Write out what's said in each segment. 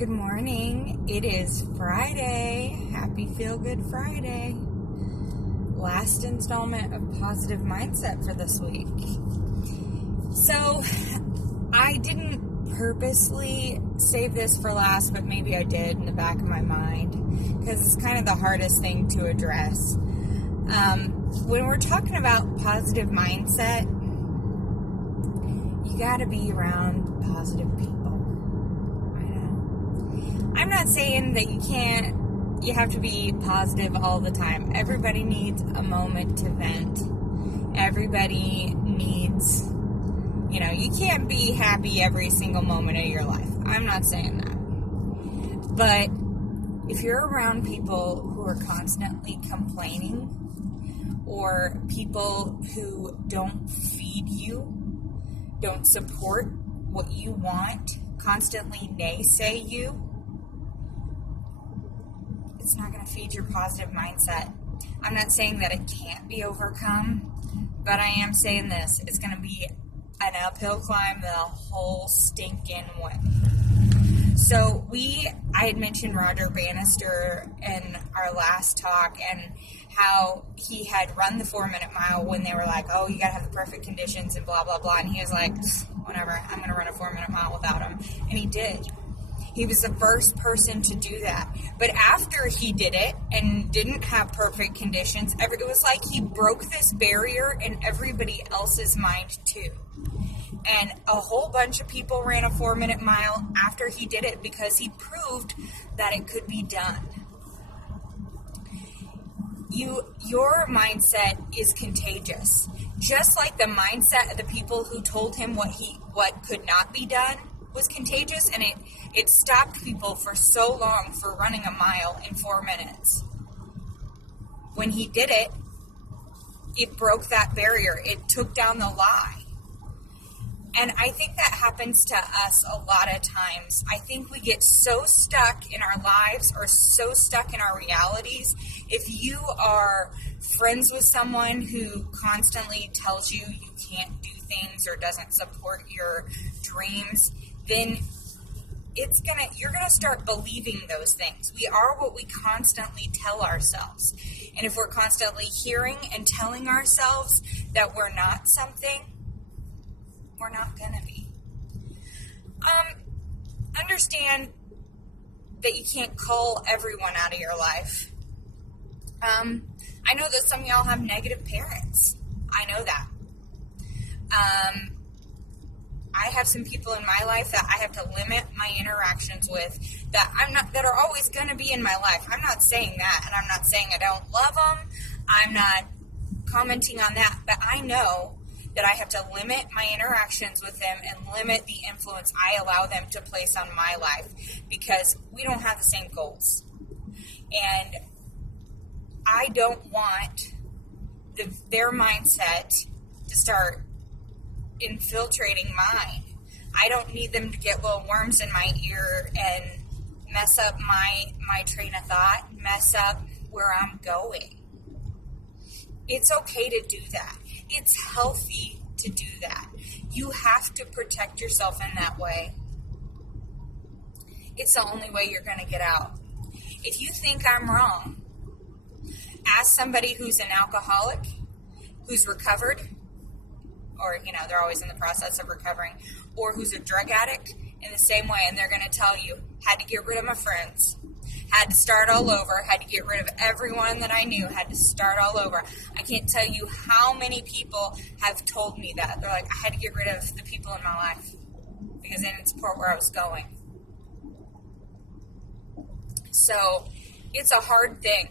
Good morning. It is Friday. Happy Feel Good Friday. Last installment of Positive Mindset for this week. So, I didn't purposely save this for last, but maybe I did in the back of my mind, because it's kind of the hardest thing to address. When we're talking about positive mindset, you gotta be around positive people. I'm not saying that you have to be positive all the time. Everybody needs a moment to vent. Everybody needs, you can't be happy every single moment of your life. I'm not saying that. But if you're around people who are constantly complaining, or people who don't feed you, don't support what you want, constantly naysay you, it's not going to feed your positive mindset. I'm not saying that it can't be overcome, but I am saying this. It's going to be an uphill climb the whole stinking way. So I had mentioned Roger Bannister in our last talk, and how he had run the 4-minute mile when they were like, oh, you got to have the perfect conditions and blah, blah, blah. And he was like, whatever, I'm going to run a 4-minute mile without him. And he did. He was the first person to do that. But after he did it and didn't have perfect conditions, it was like he broke this barrier in everybody else's mind too. And a whole bunch of people ran a 4-minute mile after he did it, because he proved that it could be done. Your mindset is contagious. Just like the mindset of the people who told him what could not be done was contagious, and it stopped people for so long for running a mile in 4 minutes. When he did it, it broke that barrier. It took down the lie. And I think that happens to us a lot of times. I think we get so stuck in our lives, or so stuck in our realities. If you are friends with someone who constantly tells you you can't do things or doesn't support your dreams, then you're gonna start believing those things. We are what we constantly tell ourselves. And if we're constantly hearing and telling ourselves that we're not something, we're not gonna be. Understand that you can't call everyone out of your life. I know that some of y'all have negative parents. I know that. I have some people in my life that I have to limit my interactions with, that are always going to be in my life. I'm not saying that, and I'm not saying I don't love them. I'm not commenting on that, but I know that I have to limit my interactions with them and limit the influence I allow them to place on my life, because we don't have the same goals. And I don't want their mindset to start infiltrating mine. I don't need them to get little worms in my ear and mess up my train of thought, mess up where I'm going. It's okay to do that. It's healthy to do that. You have to protect yourself in that way. It's the only way you're going to get out. If you think I'm wrong, ask somebody who's an alcoholic, who's recovered, or, they're always in the process of recovering, or who's a drug addict in the same way, and they're going to tell you, had to get rid of my friends, had to start all over, had to get rid of everyone that I knew, had to start all over. I can't tell you how many people have told me that. They're like, I had to get rid of the people in my life because they didn't support where I was going. So, it's a hard thing.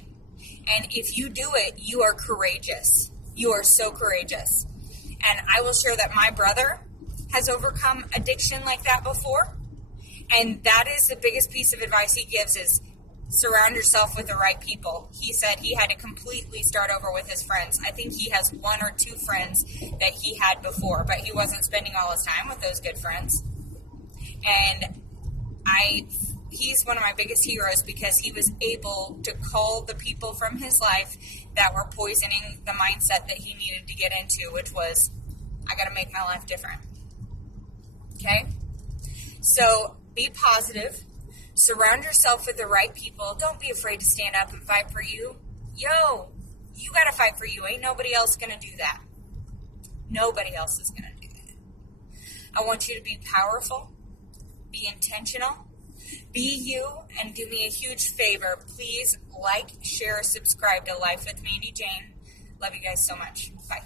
And if you do it, you are courageous. You are so courageous. And I will share that my brother has overcome addiction like that before. And that is the biggest piece of advice he gives, is surround yourself with the right people. He said he had to completely start over with his friends. I think he has 1 or 2 friends that he had before, but he wasn't spending all his time with those good friends. And he's one of my biggest heroes, because he was able to call the people from his life that were poisoning the mindset that he needed to get into, which was, I got to make my life different. Okay? So be positive. Surround yourself with the right people. Don't be afraid to stand up and fight for you. Yo, you got to fight for you. Ain't nobody else going to do that. Nobody else is going to do that. I want you to be powerful, be intentional, be you, and do me a huge favor. Please like, share, subscribe to Life with Mandy Jane. Love you guys so much. Bye.